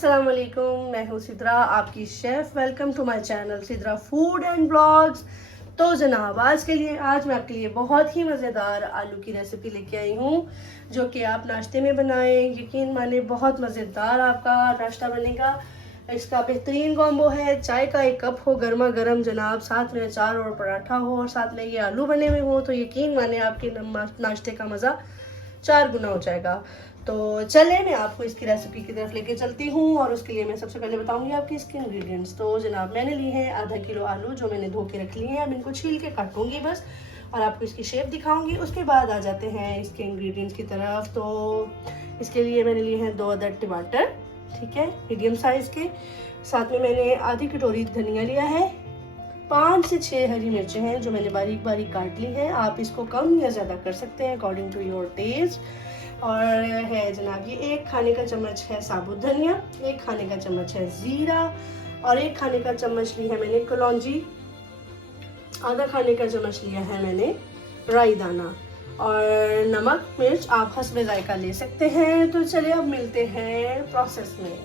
अस्सलाम वालेकुम, मैं हूँ सिद्रा, आपकी chef. Welcome to my channel Sidra food and blogs. तो जनाब आज मैं आपके लिए बहुत ही मज़ेदार आलू की रेसिपी लेके आई हूँ, जो कि आप नाश्ते में बनाएं। यकीन माने बहुत मज़ेदार आपका नाश्ता बनेगा। इसका बेहतरीन कॉम्बो है। चाय का एक कप हो गर्मा गर्म जनाब, साथ में अचार और पराठा हो और साथ में ये आलू बने हुए हो, तो यकीन माने आपके नाश्ते का मज़ा 4 गुना हो जाएगा। तो चले मैं आपको इसकी रेसिपी की तरफ लेके चलती हूँ, और उसके लिए मैं सबसे पहले बताऊंगी आपकी इसके इंग्रेडिएंट्स। तो जनाब मैंने लिए हैं आधा किलो आलू, जो मैंने धो के रख लिए हैं। अब इनको छील के काटूंगी बस, और आपको इसकी शेप दिखाऊंगी। उसके बाद आ जाते हैं इसके इंग्रेडिएंट्स की तरफ। तो इसके लिए मैंने लिए हैं 2 अदद टमाटर, ठीक है, मीडियम साइज़ के। साथ में मैंने आधी कटोरी धनिया लिया है। 5 से 6 हरी मिर्चें हैं, जो मैंने बारीक बारीक काट ली हैं। आप इसको कम या ज़्यादा कर सकते हैं अकॉर्डिंग टू योर टेस्ट। और है जनाब ये 1 खाने का चम्मच है साबुत धनिया, 1 खाने का चम्मच है ज़ीरा, और 1 खाने का चम्मच ली है मैंने कलौंजी, आधा खाने का चम्मच लिया है मैंने राई दाना, और नमक मिर्च आप हस्बे जायका ले सकते हैं। तो चलिए अब मिलते हैं प्रोसेस में।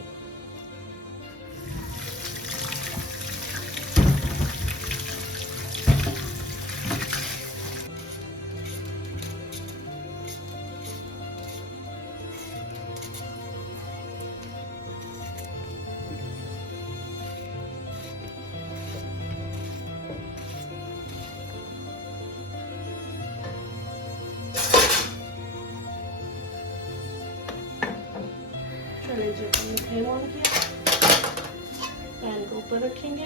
चलिए जो हमने फ्लेम ऑन किया, पैन को ऊपर रखेंगे।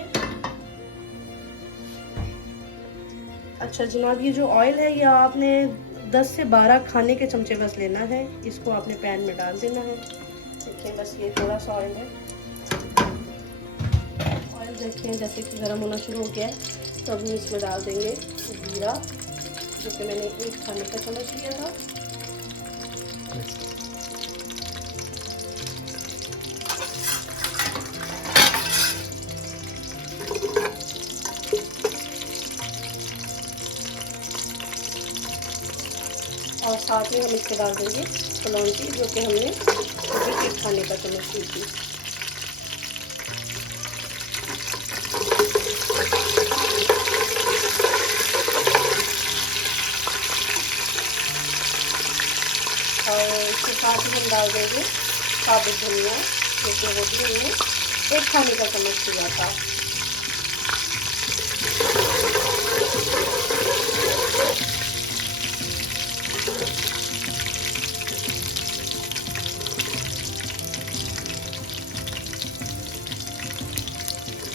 अच्छा जनाब, ये जो ऑयल है ये आपने 10 से 12 खाने के चमचे बस लेना है। इसको आपने पैन में डाल देना है। देखिए बस ये थोड़ा सा ऑयल है। ऑयल देखें जैसे कि गर्म होना शुरू हो गया है, तो अब हम इसमें डाल देंगे जीरा, जो कि मैंने 1 खाने का चम्मच लिया था। और साथ में हम इसमें डाल देंगे कलौंजी, जो कि हमने 1 खाने का चम्मच ली थी। और इसके साथ ही हम डाल देंगे साबुत धनिया, जो कि वो भी हमने 1 खाने का चम्मच लिया था।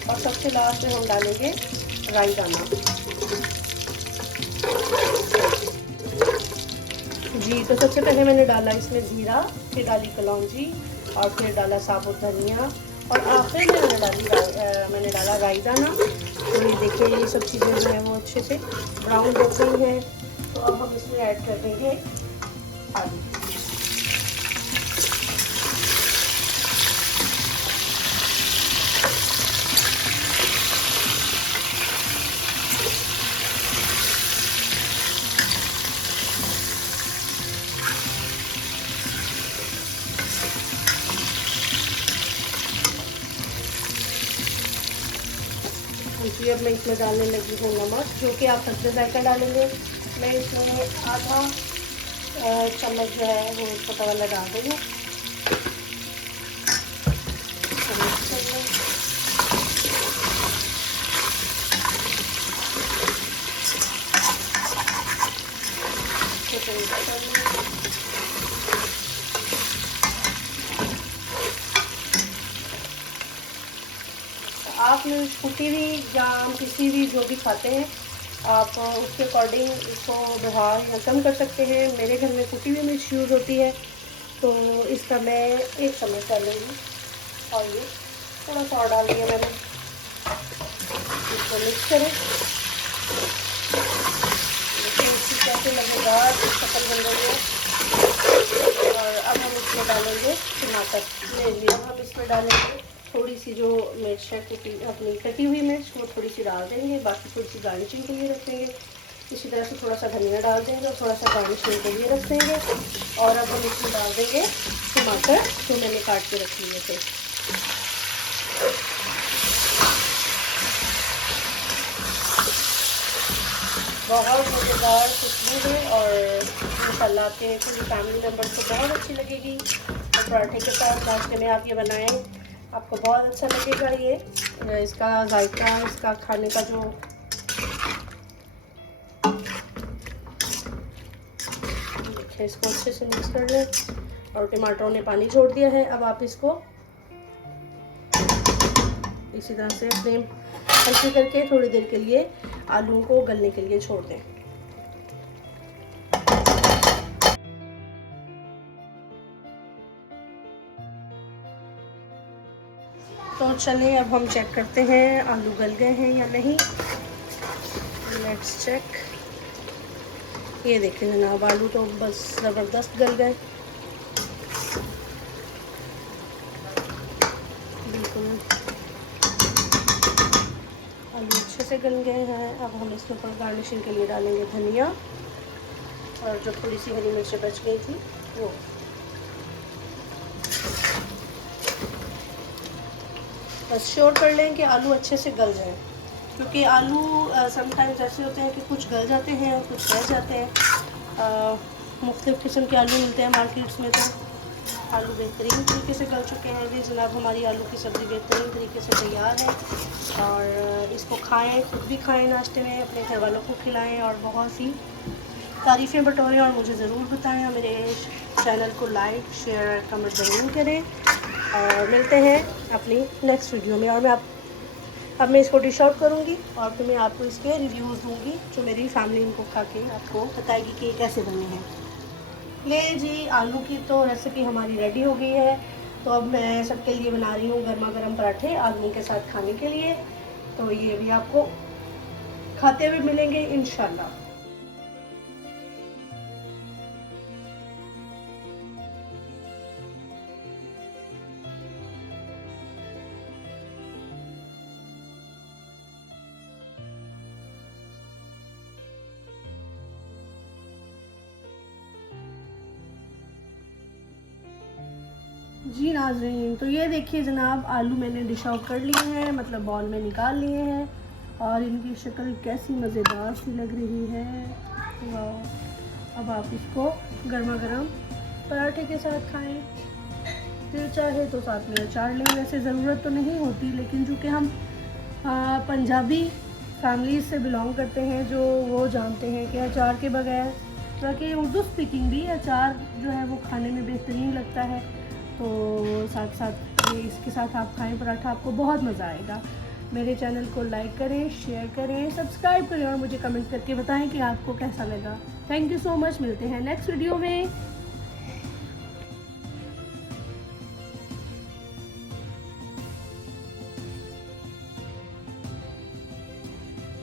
और सबसे लास्ट में हम डालेंगे राई दाना। जी, तो सबसे पहले मैंने डाला इसमें ज़ीरा, फिर डाली कलौंजी, और फिर डाला साबुत धनिया, और आखिर में मैंने डाला राई दाना। तो ये देखिए ये सब चीज़ें जो हैं वो अच्छे से ब्राउन हो गई हैं। तो अब हम इसमें ऐड कर देंगे आलू। जी, अब मैं इसमें डालने लगी हूँ नमक, जो कि आप हस्बे जायका डालेंगे। मैं इसमें आधा चम्मच जो है वो छोटा वाला डाल रही हूँ। आप कुटी हुई या किसी भी जो भी खाते हैं, आप उसके अकॉर्डिंग इसको बढ़ा या कम कर सकते हैं। मेरे घर में कुटी हुई मिर्च यूज़ होती है, तो इसका मैं 1 चम्मच डालूँगी। और ये थोड़ा सा और डाल दिया मैंने। इसको मिक्स करें। देखिए इसकी कैसे मज़ेदार शक्ल बन रही है। और अब हम इसमें डालेंगे टमाटर। अब हम इसमें डालेंगे थोड़ी सी जो मिर्च है अपनी कटी हुई मिर्च, वो थोड़ी सी डाल देंगे। बाकी थोड़ी सी गार्निशिंग के लिए रख देंगे। इसी तरह से थोड़ा सा धनिया डाल देंगे और थोड़ा सा गार्निशिंग के लिए रख देंगे। और अब हम इसमें डाल देंगे टमाटर जो मैंने काट के रख लिए थे। बहुत मज़ेदार खुशबू है और इंशाल्लाह आपके पूरी फैमिली मेम्बर्स को बहुत अच्छी लगेगी। और पराठे के साथ नाश्ते में आप ये बनाएं, आपको बहुत अच्छा लगेगा। ये इसका जायका, इसका खाने का जो देखिए, इसको अच्छे से मिक्स कर लें। और टमाटरों ने पानी छोड़ दिया है। अब आप इसको इसी तरह से फ्लेम हल्की करके थोड़ी देर के लिए आलू को गलने के लिए छोड़ दें। तो चलिए अब हम चेक करते हैं आलू गल गए हैं या नहीं। Let's check. ये देखें जनाब, आलू तो बस ज़बरदस्त गल गए, बिल्कुल आलू अच्छे से गल गए हैं। अब हम इसके ऊपर गार्निशिंग के लिए डालेंगे धनिया और जो थोड़ी सी हरी मिर्च बच गई थी वो। बस श्योर कर लें कि आलू अच्छे से गल जाए, क्योंकि आलू समटाइम्स ऐसे होते हैं कि कुछ गल जाते हैं और कुछ रह जाते हैं। मुख्तलिफ़ किस्म के आलू मिलते हैं मार्केट्स में, तो आलू बेहतरीन तरीके से गल चुके हैं। जी जनाब, हमारी आलू की सब्ज़ी बेहतरीन तरीके से तैयार है। और इसको खाएं, खुद भी खाएं नाश्ते में, अपने घर वालों को खिलाएं और बहुत सी तारीफ़ें बटोरें और मुझे ज़रूर बताएं। मेरे चैनल को लाइक, शेयर, कमेंट ज़रूर करें और मिलते हैं अपनी नेक्स्ट वीडियो में। और अब मैं इसको डिश आउट करूँगी और फिर मैं आपको इसके रिव्यूज़ दूँगी, जो मेरी फैमिली इनको खा के आपको बताएगी कि ये कैसे बने हैं। ले जी, आलू की तो रेसिपी हमारी रेडी हो गई है। तो अब मैं सबके लिए बना रही हूँ गर्मा गर्म पराठे आलू के साथ खाने के लिए। तो ये भी आपको खाते हुए मिलेंगे इंशाल्लाह। जी नाज़रीन, तो ये देखिए जनाब, आलू मैंने डिश आउट कर लिए हैं, मतलब बॉल में निकाल लिए हैं और इनकी शक्ल कैसी मज़ेदार सी लग रही है। वाह! अब आप इसको गर्मा गर्म पराठे के साथ खाएं। फिर चाहे तो साथ में अचार लें, वैसे ज़रूरत तो नहीं होती, लेकिन चूँकि हम पंजाबी फैमिलीज से बिलोंग करते हैं, जो वो जानते हैं कि अचार के बगैर, ताकि उर्दू स्पीकिंग भी अचार जो है वो खाने में बेहतरीन लगता है। तो साथ साथ ये इसके साथ आप खाएं पराठा, आपको बहुत मज़ा आएगा। मेरे चैनल को लाइक करें, शेयर करें, सब्सक्राइब करें और मुझे कमेंट करके बताएं कि आपको कैसा लगा। Thank you so much. मिलते हैं नेक्स्ट वीडियो में।